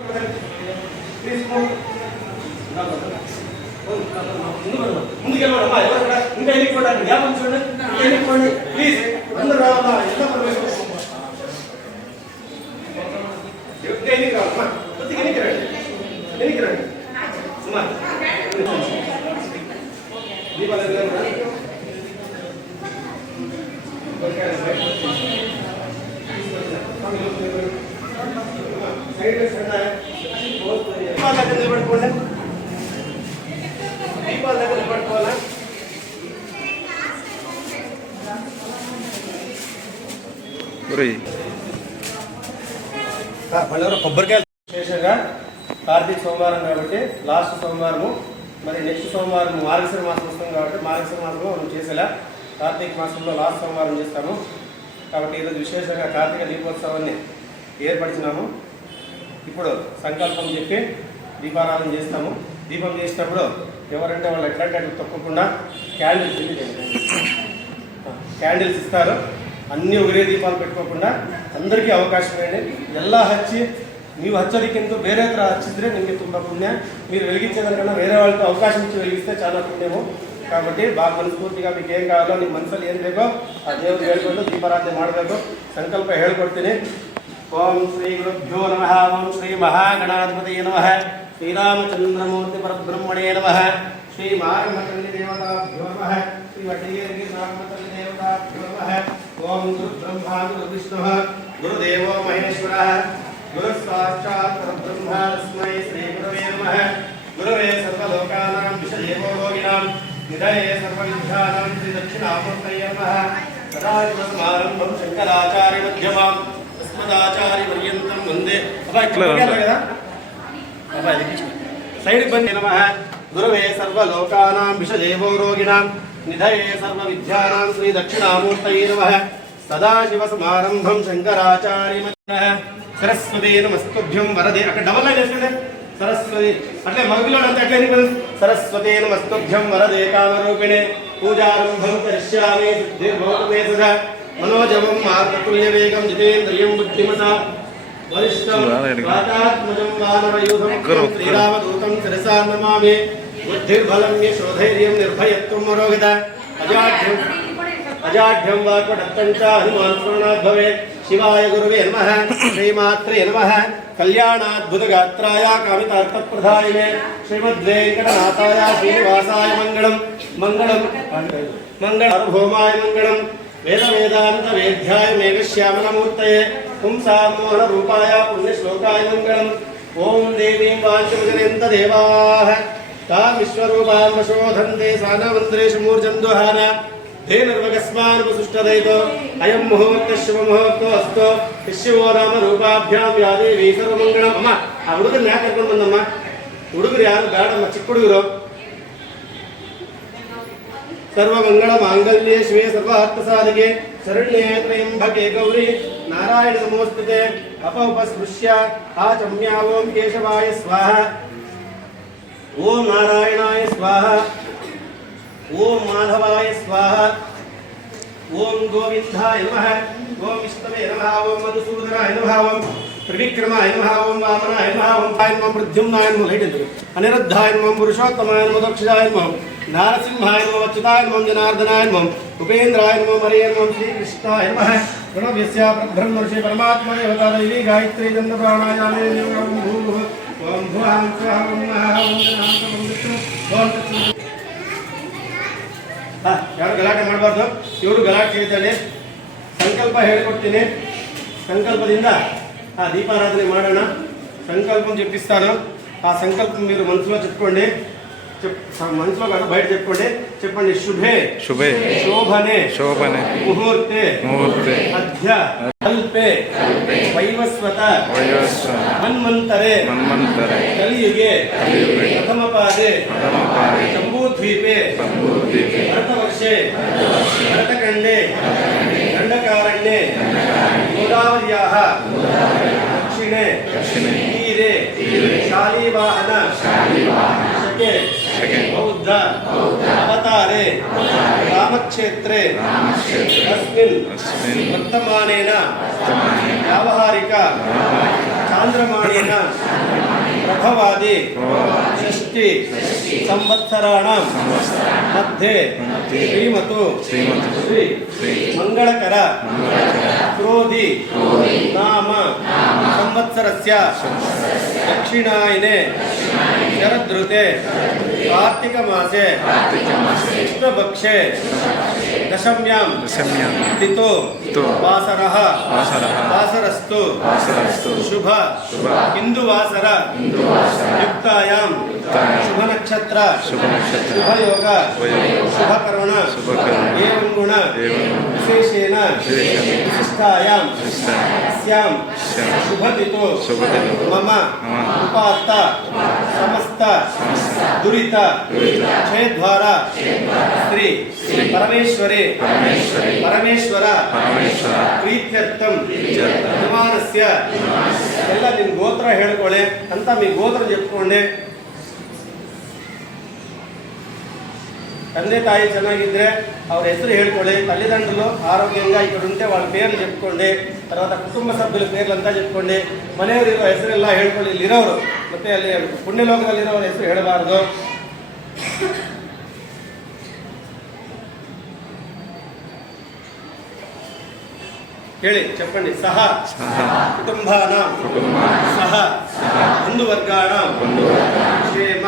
ముందుకు వెళ్ళమ్మా, ఎవరు ఇంకా ఎన్నికోండి, జ్ఞాపకం చూడండి, ఎన్నికోండి ప్లీజ్, అందరూ రావాలా, ఎంత ఎన్నికి రావాలమ్మా, కొద్దిగా ఎన్నికి రండి, ఎన్నికి రండి అమ్మా. దీపాలు దగ్గర నిలబడుకోండి, దీపాల దగ్గర నిలబడుకోవాలా. మళ్ళీ కొబ్బరికాయలు విశేషంగా కార్తీక సోమవారం కాబట్టి లాస్ట్ సోమవారము, మరి నెక్స్ట్ సోమవారం మార్గశిర మాసం వస్తుంది కాబట్టి మార్గశిర మాసంలో మనం చేసేలా కార్తీక మాసంలో లాస్ట్ సోమవారం చేస్తాము. కాబట్టి ఈరోజు విశేషంగా కార్తీక దీపోత్సవాన్ని ఏర్పరిచినాము. ఇప్పుడు సంకల్పం చెప్పి దీపారాధన చేస్తాము. దీపం చేసినప్పుడు ఎవరంటే వాళ్ళు ఎట్లాంటి అట్లా తప్పకుండా క్యాండిల్స్ ఇస్తారు. అన్నీ ఒకే దీపాలు పెట్టుకోకుండా అందరికీ ಅವಕಾಶ ಇದೆ. ಎಲ್ಲ ಹಚ್ಚಿ ನೀವು ಹಚ್ಚೋದಕ್ಕಿಂತ ಬೇರೆ ಹತ್ರ ಹಚ್ಚಿದ್ರೆ ನಿಮಗೆ ತುಂಬ ಪುಣ್ಯ. మీరు వెలిగించేదానికన్నా వేరే వాళ్ళతో అవకాశం ఇచ్చి వెలిగిస్తే చాలా పుణ్యము. కాబట్టి బాగా మనస్ఫూర్తిగా మీకు ఏం కావాలో ನಿಮ್ಮ ಮನಸ್ಸಲ್ಲಿ ಏನು ಬೇಕೋ ಆ ದೇವರು ಹೇಳ್ಕೊಂಡು ದೀಪಾರಾಧನೆ ಮಾಡಬೇಕು. ಸಂಕಲ್ಪ ಹೇಳ್ಕೊಡ್ತೀನಿ. ಓಂ ಶ್ರೀ ಗುರುಭ್ಯೋ ನಮಃ. ಓಂ ಶ್ರೀ ಮಹಾಗಣಾಧಿಪತಿಯೇ ನಮಃ. ಶ್ರೀರಾಮಚಂದ್ರಮೂರ್ತಿ ಪರಬ್ರಹ್ಮಣೇ ನಮಃ. ಶ್ರೀ ಮಾರಮಕಲ್ಲಿ ದೇವತಾಭ್ಯೋ ನಮಃ. ಶ್ರೀ ವಟಗೇರಿ ನಾಗಮಕಲ್ಲಿ ದೇವತಾಭ್ಯೋ ನಮಃ. ಓಂ ಗುರು ಬ್ರಹ್ಮ ಗುರು ವಿಷ್ಣು ಗುರುದೇವೋ ಮಹೇಶ್ವರ ಗುರು ಸಾಕ್ಷಾತ್ ಪರಬ್ರಹ್ಮ ತಸ್ಮೈ ಶ್ರೀ ಗುರವೇ ನಮಃ. ಗುರವೇ ಸರ್ವಲೋಕಾನಾಂ ವಿಷಯೇವೋ ಯೋಗಿನಾಂ ನಿಧಯೇ ಸರ್ವವಿದ್ಯಾನಾಂ ಶ್ರೀ ದಕ್ಷಿಣಾಮೂರ್ತಯೇ ನಮಃ. ಸದಾಶಿವಸಮಾರಂಭಂ ಶಂಕರಾಚಾರ್ಯ ಮಧ್ಯಮಾಂ ಅಸ್ಮದಾಚಾರ್ಯ ಪರ್ಯಂತಂ ವಂದೇ. ಸೈಡ್ ಬನ್ನಿ. ನಮಃ ಗುರವೇ ಸರ್ವಲೋಕಾನಾಂ ವಿಷಯೇವೋ ಯೋಗಿನಾಂ ನಿಧಯೇ ಸರ್ವವಿದ್ಯಾನಾಂ ಶ್ರೀ ದಕ್ಷಿಣಾಮೂರ್ತಯೇ ನಮಃ. ಸದಾಶಿವಸಮಾರಂಭಂ ಶಂಕರಾಚಾರ್ಯ ಮಧ್ಯಮಾಂ సరస్వతి నమస్తుభ్యం వరదే. అక్కడ డబల్ లైన్ వేసుకుంటే సరస్వతి అట్లే మగపిల్లడు అంతా అట్లే సరస్వతి నమస్తుభ్యం వరదే కామరూపిణే పూజారంభం కరిష్యామి సిద్ధిర్భవతు మే సదా. మనోజవం మార్గతుల్య వేగం జితేంద్రియం బుద్ధిమతా వరిష్టం వాతాత్మజం వానరయూధం శ్రీరామదూతం శిరసా నమామి. బుద్ధిర్బలం యశోధైర్యం నిర్భయత్వం మరోహిత అజాఢ్యం వాక్పటత్తం చ హనుమాన్ స్మరణాత్ భవేత్. శివాయ గురువే నమః. శ్రీమాత్రే నమః. కళ్యాణాద్భుతగాత్రాయ కామితార్థప్రదాయినే శ్రీమద్వేంకటనాథాయ శ్రీనివాసాయ మంగళం. మంగళం మంగళార్భౌమాయ మంగళం. వేదవేదాంత వేద్యాయ మేఘశ్యామలమూర్తయే పుంసామోహన రూపాయ పుణ్యశ్లోకాయ మంగళం. ఓం దేవీం వాంఛముజనేంత దేవాః తాం విశ్వరూపాం వశోధంతే సానమంత్రేషు మూర్జందుహాన ధేనుర్వగస్మానుపసుష్టదైతో అయం ముహూర్త శుభ ముహూర్తో అస్తో శిష్యవో నామ రూపాభ్యాం యాదే వీసర్వమంగళం. అమ్మ ఆ ಹುಡುಗರು ಯಾಕೆ ಕರ್ಕೊಂಡು ಬಂದಮ್ಮ? ಹುಡುಗರು ಯಾರು ಬೇಡಮ್ಮ, ಚಿಕ್ಕ ಹುಡುಗರು. ಸರ್ವಮಂಗಳ ಮಾಂಗಲ್ಯೆ ಶಿವೆ ಸರ್ವಾರ್ಥ ಸಾಧಿಕೆ ಶರಣ್ಯೇ ತ್ರ್ಯಂಬಕೆ ಗೌರಿ ನಾರಾಯಣ ನಮೋಸ್ತುತೆ. ಅಪೌಪಸ್ಪೃಶ್ಯ ಆಚಮ್ಯ ಓಂ ಕೇಶವಾಯ ಸ್ವಾಹ. ಓಂ ನಾರಾಯಣಾಯ ಸ್ವಾಹ. ಓಂ ಮಾಧವಾಯ ಸ್ವಾಹ. ಓಂ ಗೋವಿಂದಾಯ ನಮಃ. ಓಂ ವಿಷ್ಣವೇ ನಮಃ. ಓಂ ಮಧುಸೂದನಾಯ ನಮಃ. ಓಂ ತ್ರಿವಿಕ್ರಮಾಯ ನಮಃ. ಓಂ ವಾಮನಾಯ ನಮಃ. ಓಂ ತಾಯ ನಮಃ. ಪ್ರದ್ಯುಮ್ನಾಯ ನಮಃ. ಲೈಟ್ ಎಂದು ಅನಿರುದ್ಧಾಯ ನಮಃ. ಪುರುಷೋತ್ತಮಾಯ ನಮಃ. ದಕ್ಷಿಣಾಯ ನಮಃ. ನಾರಸಿಂಹಾಯ ನಮಃ. ಅಚ್ಯುತಾಯ ನಮಃ. ಜನಾರ್ದನಾಯ ನಮಃ. ಉಪೇಂದ್ರಾಯ ನಮಃ. ಮರಿಯ ನಮಃ. ಶ್ರೀಕೃಷ್ಣಾಯ ನಮಃ. ಪ್ರಣವ್ಯಸ್ಯ ಪರಬ್ರಹ್ಮ ಋಷಿ ಪರಮಾತ್ಮ ದೇವತಾ ದೈವಿ ಗಾಯತ್ರಿ ಚಂದ್ರ ಪ್ರಾಣಾಯಾಮೇ ಓಂ ಭೂಃ ಓಂ ಭುವಃ ಸ್ವಃ ಓಂ ನಮಃ. ಓಂ ಗಣಾಂತ ಓಂ ವಿಷ್ಣು ಓಂ ತತ್ಸತ್. ಯಾರು ಗಲಾಟೆ ಮಾಡಬಾರ್ದು. ಇವರು ಗಲಾಟೆ ಇದ್ದಾನೆ. ಸಂಕಲ್ಪ ಹೇಳಿಕೊಡ್ತೀನಿ. సంకల్పದಿಂದ ఆ దీపారాధన ಮಾಡೋಣ. సంకల్పం చెప్పిస్తాను. ఆ సంకల్పం మీరు మనసులో చెప్పుకోండి. మనసులో కాదు బయట చెప్పుకోండి. చెప్పండి. శుభే శుభే శోభనే శోభనే ముహూర్తే ముహూర్తే అధ్య కల్పే వైవస్వత వైవస్వత మన్మంతరే మన్మంతరే కలియుగే కలియుగే ప్రథమ పాదే జంబూద్వీపే జంబూద్వీపే భరతవర్షే భరతఖండే దండకారణ్యే గోదావర్యాః దక్షిణే తీరే శాలీవాహన శకే బౌద్ధ అవతారే రామక్షేత్రే అస్మిన్ వర్తమానేన వ్యావహారిక చాంద్రమాణేన ప్రభవాది షష్ఠి సంవత్సరాణం మధ్యే శ్రీమతు శ్రీ మంగళకర క్రోధి నామ సంవత్సరస్య దక్షిణాయనే శరదృతే కార్తీక మాసే కృష్ణపక్షే దశమ్యాం తిథో వాసరః వాసరస్తు శుభ హిందువాసర యుక్తాయాం శుభ నక్షత్ర శుభయోగ శుభకర్మణ ఏవం గుణ విశేషేణ విశిష్టాయాం అస్యాం శుభతిథో మమ ఉపాత్త సమస్త దురిత క్షయద్వారా శ్రీ పరమేశ్వరే పరమేశ్వర ಪ್ರೀತ್ಯರ್ಥಂ ನಿವಾರಸ್ಯ ಎಲ್ಲ ನಿಮ್ಮ ಗೋತ್ರ ಹೇಳ್ಕೊಳ್ಳಿ ಅಂತ మీ ಗೋತ್ರ చెప్పుకోండి. ತಂದೆ ತಾಯಿ ಚೆನ್ನಾಗಿದ್ರೆ ಅವ್ರ ಹೆಸರು ಹೇಳ್ಕೊಳ್ಳಿ. ತల్లిదండ్రులు ఆరోగ్యంగా ఇక్కడ ఉంటే వాళ్ళ పేర్లు చెప్పుకోండి. తర్వాత కుటుంబ సభ్యుల పేర్లు అంతా చెప్పుకోండి. ಮನೆಯವರು ಇರೋ ಹೆಸರೆಲ್ಲ ಹೇಳ್ಕೊಳ್ಳಿ. ಇಲ್ಲಿರೋರು ಮತ್ತೆ ಅಲ್ಲಿ ಪುಣ್ಯಲೋಕದಲ್ಲಿರೋರ ಹೆಸರು ಹೇಳಬಾರ್ದು. ಹೇಳಿ చెప్పండి. సహ కుటుంబానాం సహ బంధువర్గాణాం క్షేమ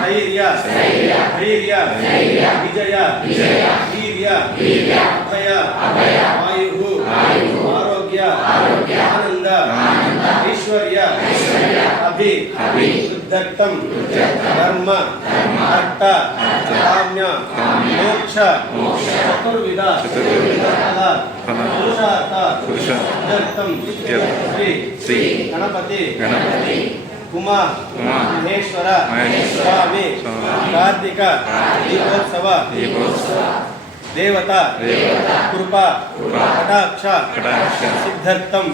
ధైర్య ధైర్య విజయ వీర్య అభయ ఆయు ఆరోగ్య ఆనంద ఐశ్వర్య అభి సిద్ధర్థం ధర్మ అర్థ కామ్య మోక్ష చతుర్విధ పురుషార్థం శ్రీ గణపతి ఉమా మహేశ్వర స్వామి కార్తీక దీపోత్సవ ದೇವತ ಕೃಪಾ ಕಟಾಕ್ಷ ಸಿದ್ಧಾರ್ಥಂ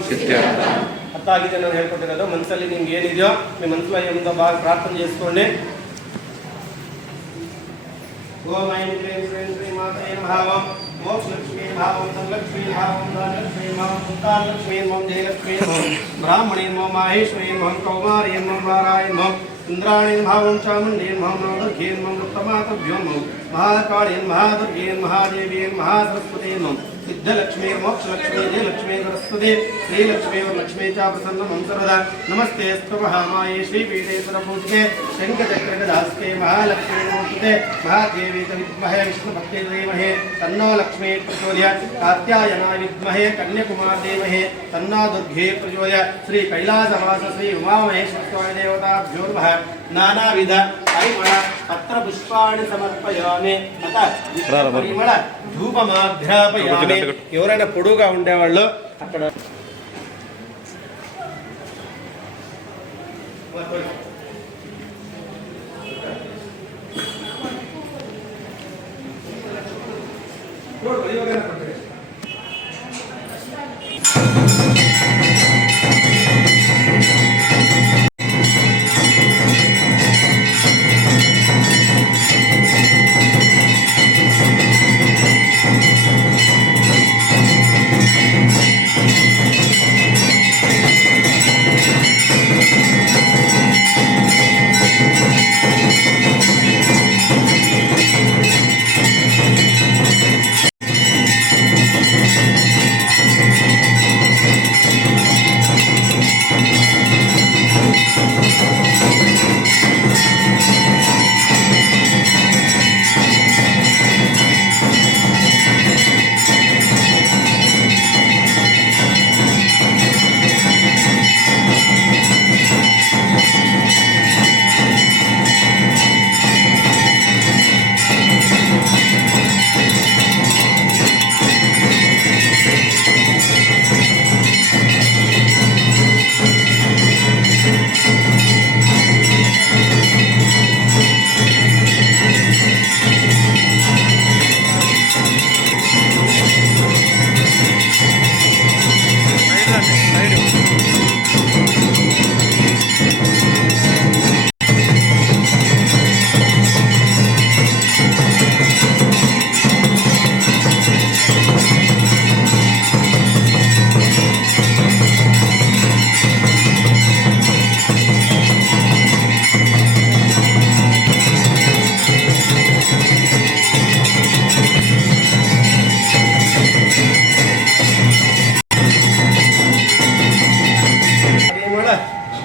ಅರ್ಥ ಆಗಿದೆ ನಾನು ಹೇಳ್ಕೊಟ್ಟಿರೋದು. ಮನಸ್ಸಲ್ಲಿ ನಿಮ್ಗೆ ಏನಿದೆಯೋ ನಿಮ್ಮ ಮನಸ್ಸಲ್ಲಿ ಒಂದು ಬಾగా ಪ್ರಾರ್ಥನೆ చేసుకోండి. ಓಂ ಐಂ ಕ್ಲೀಂ ಶ್ರೀಂ ಶ್ರೀ ಮಾತೇ ನಮಃ. ಮೋಕ್ಷ ಲಕ್ಷ್ಮೀ ಭಾವಂ ಧನಲಕ್ಷ್ಮೀ ಭಾವಂ ಧನಲಕ್ಷ್ಮೀ ಭಾವಂ ಸಂತಾನಲಕ್ಷ್ಮೀ ಓಂ ಜಯಲಕ್ಷ್ಮೀ ಓಂ ಬ್ರಾಹ್ಮಣೀ ಓಂ ಮಾಹೇಶ್ವರೀ ಓಂ ಕೌಮಾರೀ ಓಂ ವಾರಾಯ ಓಂ ಇಂದ್ರಾಣೀ ಭಾವಂ ಚಾಮುಂಡೀ ಓಂ ನವದುರ್ಗೀ ಓಂ ಉತ್ತಮಾತಭ್ಯೋಂ ಓಂ महाकाली महादुर्गे महादेवी महासरस्वती नम सिद्धलक्ष्मी मोक्षलक्ष्मी जयलक्ष्मी सरस्वती श्रीलक्ष्मी और लक्ष्मी चा प्रसन्न सर्वदा नमस्ते महामाये श्रीपीठे सरपूजिते शंखचक्रगदास्ते महालक्ष्मी नमोस्तुते महादेवी विद्महे विष्णुभक्ते धीमहि तन्नो लक्ष्मी प्रचोदयात् कात्यायनाय विद्महे कन्याकुमार धीमहि तन्नो दुर्गे प्रचोदयात् श्री कैलासवास श्री उमामहेश्वराय देवताभ्यो नमः नानाविध परिमळ पत्र पुष्पाणि समर्पयामि अतः परिमळ ధూపమాధ్యాపయామి. ఎవరైనా పొడుగా ఉండేవాళ్ళు అక్కడ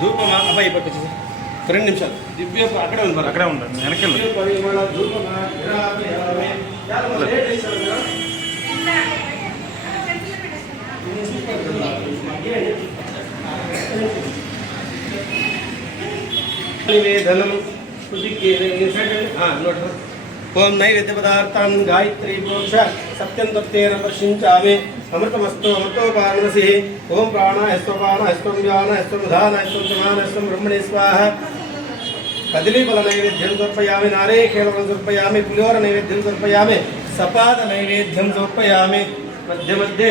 ధూపం అబ్బాయి పట్టుకొచ్చి 2 నిమిషాలు దివ్య అక్కడే ఉంది మరి అక్కడే ఉంటాను వెనక్కి పరిమళ ధూపం నివేదనం ఓం నైవేద్య పదార్థాన్ గాయత్రీ ప్రోక్ష సత్యం తత్వేన పశ్చించామి అమృతమస్తు అమృతోపానసి ఓం ప్రాణాయ స్వపానాయ స్వం వ్యానాయ స్వం ఉదానాయ స్వం సమానాయ స్వం బ్రహ్మణే స్వాహ కదలీఫల నైవేద్యం సమర్పయామి నారేకేళం సమర్పయామి పులిహోర నైవేద్యం సమర్పయామి సపాద నైవేద్యం సమర్పయామి మధ్య మధ్య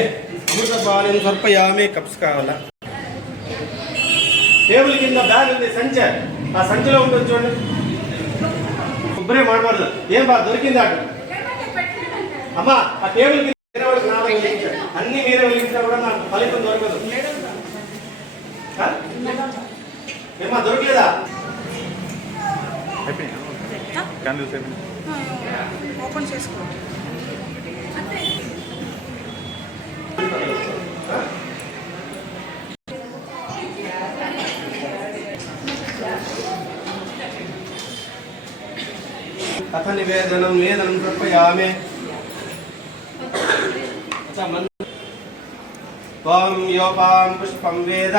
అమృతపానం సమర్పయామి కప్స్ కావాలా టేబుల్ కింద బ్యాగ్ ఉంది సంచి ఆ సంచిలో ఉంటుంది చూడండి కొబ్బరి మాడబడదు ఏం బా దొరికింది అక్కడ అమ్మా ఆ టేబుల్ కింద అన్ని మీరే వెలిగించినా కూడా నాకు ఫలితం దొరకదు ఏమా దొరకలేదా ఓపెన్ చేసుకో కథ నివేదనం వేదనం సమర్పయామి త్వం యోపాన్ పుష్పం వేద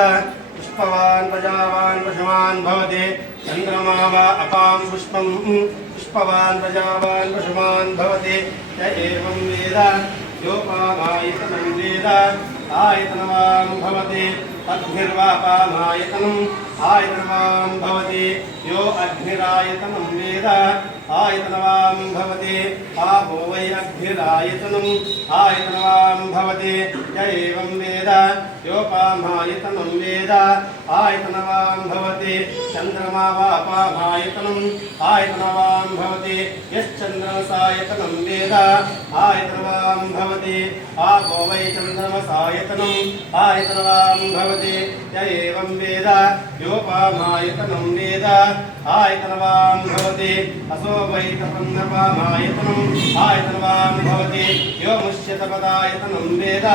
పుష్పవాన్ ప్రజావాన్ పశుమాన్ భవతి చంద్రమా వా అపాం పుష్పం పుష్పవాన్ ప్రజావాన్ పశుమాన్ భవతి య ఏవం వేద యోపామాయతనం వేద ఆయతనవాన్ భవతి అగ్నిర్వాపామాయతనం ఆయతనవాన్ భవతి యో అగ్నిరాయతనం వేద ఆయతనవాన్ భవతి ఆపో వై అగ్నిరాయతనం ఆయతనవాన్ భవతి య ఏవం వేద యోపామాయతనం వేద ఆయతనవాన్ భవతి చంద్రమా వాపామాయతనం ఆయతనవాన్ భవతి యశ్చంద్రమసాయతనం వేద ఆయతనవాన్ భవతి ఆపో వై చంద్రమసాయతనం ఆయతనవాన్ భవతి య ఏవం వేద యోపామాయతనం వేద ఆయతనవాన్ భవతి అసో వై తపన్నపామాయతనం ఆయతనవాన్ భవతి యో ముష్యతపదాయతనం వేద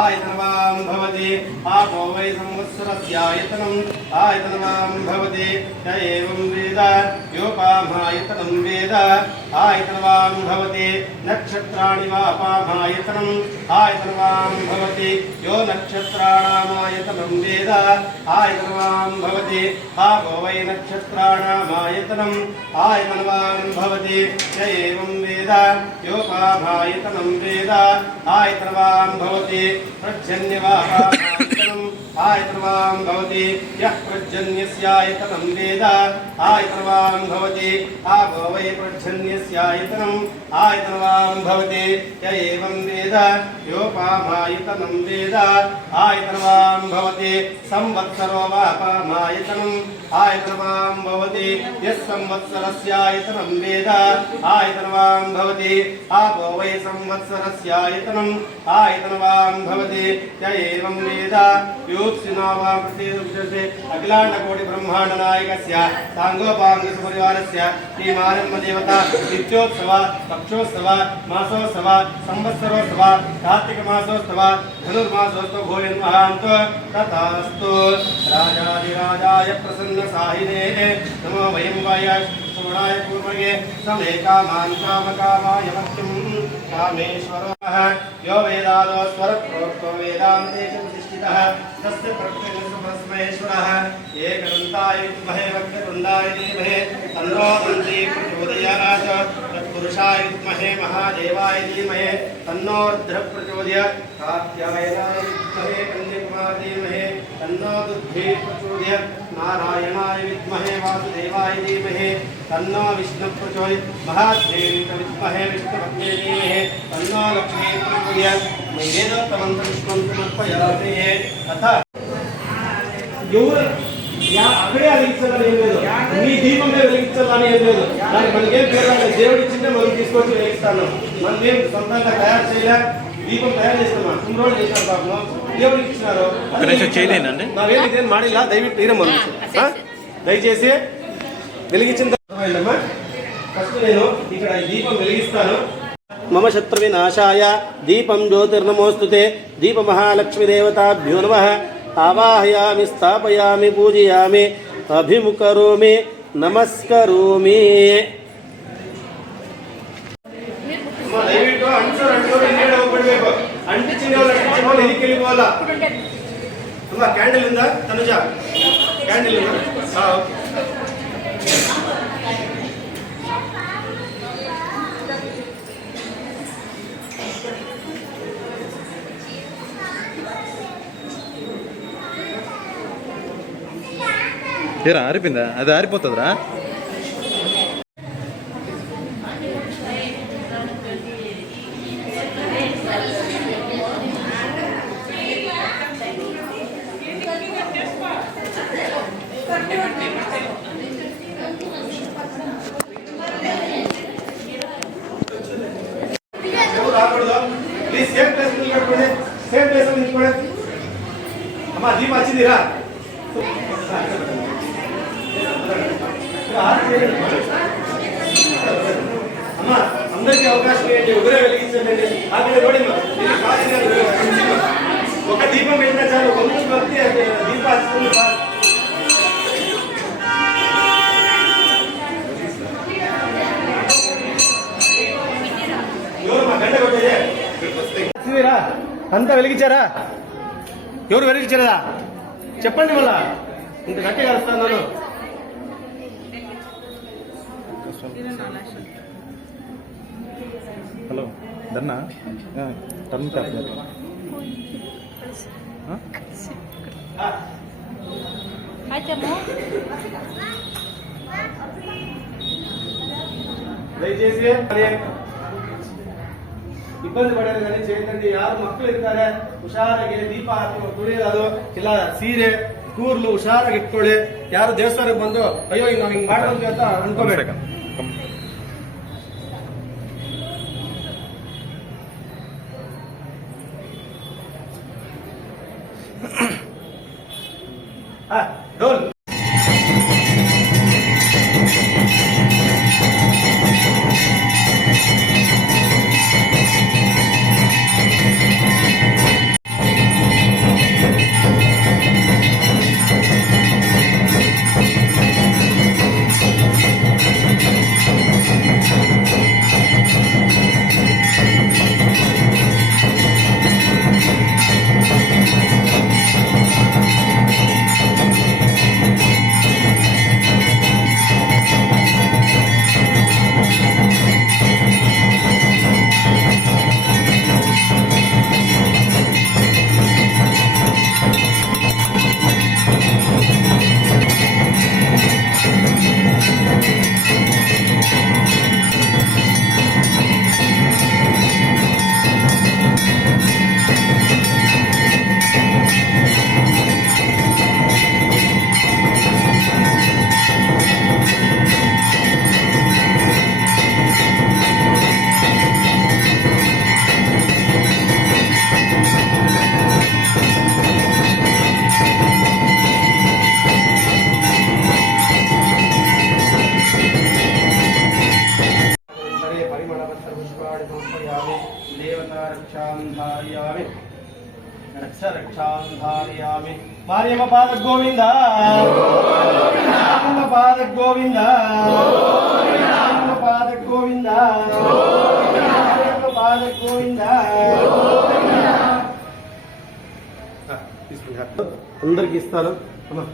ఆయతనవాన్ భవతి ఆపో వై సంవత్సరస్యాయతనం ఆయతనవాన్ భవతి య ఏవం వేద యోపామాయతనం వేద ఆయతనవాన్ భవతి నక్షత్రాణి వాపామాయతనం ఆయతనవాన్ భవతి యో నక్షత్రాణామాయతనం వేద ఆయతనవాన్ భవతి ఆపో వై నక్షత్రాణామాయతనం ఆయతనవాన్ భవతి య ఏవం వేద యోపామాయతనం వేద ఆయతనవాన్ భవతి ప్రజన్యవాపామాయతనం ఆయతనవాన్ భవతి యః ప్రజన్యస్యాయతనం వేద ఆయతనవాన్ భవతి ఆపో వై ప్రజన్యస్యాయతనం ఆయతనవాన్ భవతి య ఏవం వేద యోపామాయతనం వేద ఆయతనవాన్ భవతి సంవత్సరో వాపామాయతనం ఆయతనవాన్ భవతి యస్ సంవత్సరస్యాయతనం వేద ఆయతనవాన్ భవతి ఆపో వై సంవత్సరస్యాయతనం ఆయతనవాన్ భవతి య ఏవం వేద యోత్సినా వా ప్రతిరుచ్యతే అఖిలాండ కోటి బ్రహ్మాండ నాయకస్య సాంగోపాంగ సుపరివారస్య శ్రీమారమ్మ దేవత నిత్యోత్సవ పక్షోత్సవ మాసోత్సవ సంవత్సరోత్సవ కార్తీక మాసోత్సవ ధనుర్మాసోత్సవ భూయన్ మహాంతో తథాస్తు రాజాదిరాజాయ ప్రసన్న సాహినే నమో వయం వాయ सोणाय पूर्वगे समे कामान् कामकामाय मह्यं कामेश्वरः यो वेदादो स्वरप्रोक्तो वेदान्ते च प्रतिष्ठितः तस्य प्रत्यक्षसुब्रह्मण्येश्वरः एकदन्ताय विद्महे वक्रतुण्डाय धीमहि तन्नो दन्ती प्रचोदयात् तत्पुरुषाय विद्महे महादेवाय धीमहि तन्नो रुद्रः प्रचोदयात् कात्यायनाय विद्महे कन्याकुमारी धीमहि तन्नो दुर्गे प्रचोदयात् नारायणाय विद्महे वासुदेवाय धीमहि तन्नो विष्णु प्रचोदयात् महादेवाय विद्महे विष्णुपत्न्यै धीमहि तन्नो लक्ष्मी प्रचोदयात् वेदोक्तमन्त्रपुष्पं समर्पयामि तथा ఎవరు అక్కడే వెలిగించాలని ఏం లేదు మీ దీపమే వెలిగించాలని ఏం లేదు దానికి మనకేం పేరు దేవుడు ఇచ్చింటే మనం తీసుకొచ్చి వెలిగిస్తాను మనం ఏం సొంతంగా తయారు చేయలే దీపం తయారు చేస్తామా 2 రోజులు చేసినారు పాపం దేవుడికి ఇచ్చినారు నావేం ఇదేం మాడిలా దయవిಟ್ಟು తీరమ్మా దయచేసి వెలిగించిన తర్వాత ఫస్ట్ నేను ఇక్కడ ఈ దీపం వెలిగిస్తాను మమ శత్రు వినాశాయ దీపం జ్యోతిర్నమోస్తుతే దీప మహాలక్ష్మీ దేవతాభ్యో నమః ఆవాహయామి స్థాపయామి పూజయామి అభిముఖరోమి నమస్కరోమి. ದಯವಿಟ್ಟು ಅಂಟೋರು ಹಿಂದೆ ಹೋಗ್ಬಿಡ್ಬೇಕು. ಅಂಟಿಸಿನವ್ರು ಇದಕ್ಕೆ వెళ్ళిపోవాలా. ಅಮ್ಮ ಕ್ಯಾಂಡಲ್ ಇಂದ ತನುಜ ಕ್ಯಾಂಡಲ್ ಇಂದ ఏరా ఆరిపోయిందా? అది ఆరిపోతుందిరా. ప్లీజ్ సేమ్ ప్లేస్ నిలబడుకోండి. సేమ్ ప్లేస్ నిలబడండి. అమ్మ దీపం వచ్చిందిరా. అమ్మ అందరికీ అవకాశం ఇవ్వండి. ఒకరే వెలిగించండి. ఒక దీపం పెట్టినా చాలు. కొంచెం భక్తి దీపం వస్తుంది. ఎవరు మా గంట కొట్టేదే అంతా వెలిగించారా? ఎవరు వెలిగించారా చెప్పండి. మళ్ళా ఇంత గట్టిగా కలుస్తాను. హలో దన్నా టర్న్ ದಯచేసి ಇಬ್ಬಂದಿ ಪಡೆಯೋದು కానీ చేయండి. ಯಾರು ಮಕ್ಕಳು ಇರ್ತಾರೆ ಹುಷಾರಾಗಿ ದೀಪ ತುಳಿಯೋದು ಇಲ್ಲ ಸೀರೆ ಕೂರ್ಲು ಹುಷಾರಾಗಿ ಇಟ್ಕೊಳ್ಳಿ. ಯಾರು ದೇವಸ್ಥಾನಕ್ಕೆ ಬಂದು ಅಯ್ಯೋ ಈಗ ನಾವು ಹಿಂಗ್ ಮಾಡ್ಕೊಂಡ್ವಿ ಅಂತ ಅನ್ಕೋಬೇಕು. ಡೋಲ್ రక్షాంధారయామి. మారియమ్మ పాద గోవింద, మారియమ్మ పాద గోవింద, మారియమ్మ పాద గోవింద, మారియమ్మ పాద గోవింద. అందరికి ఇస్తాను. అమ్మా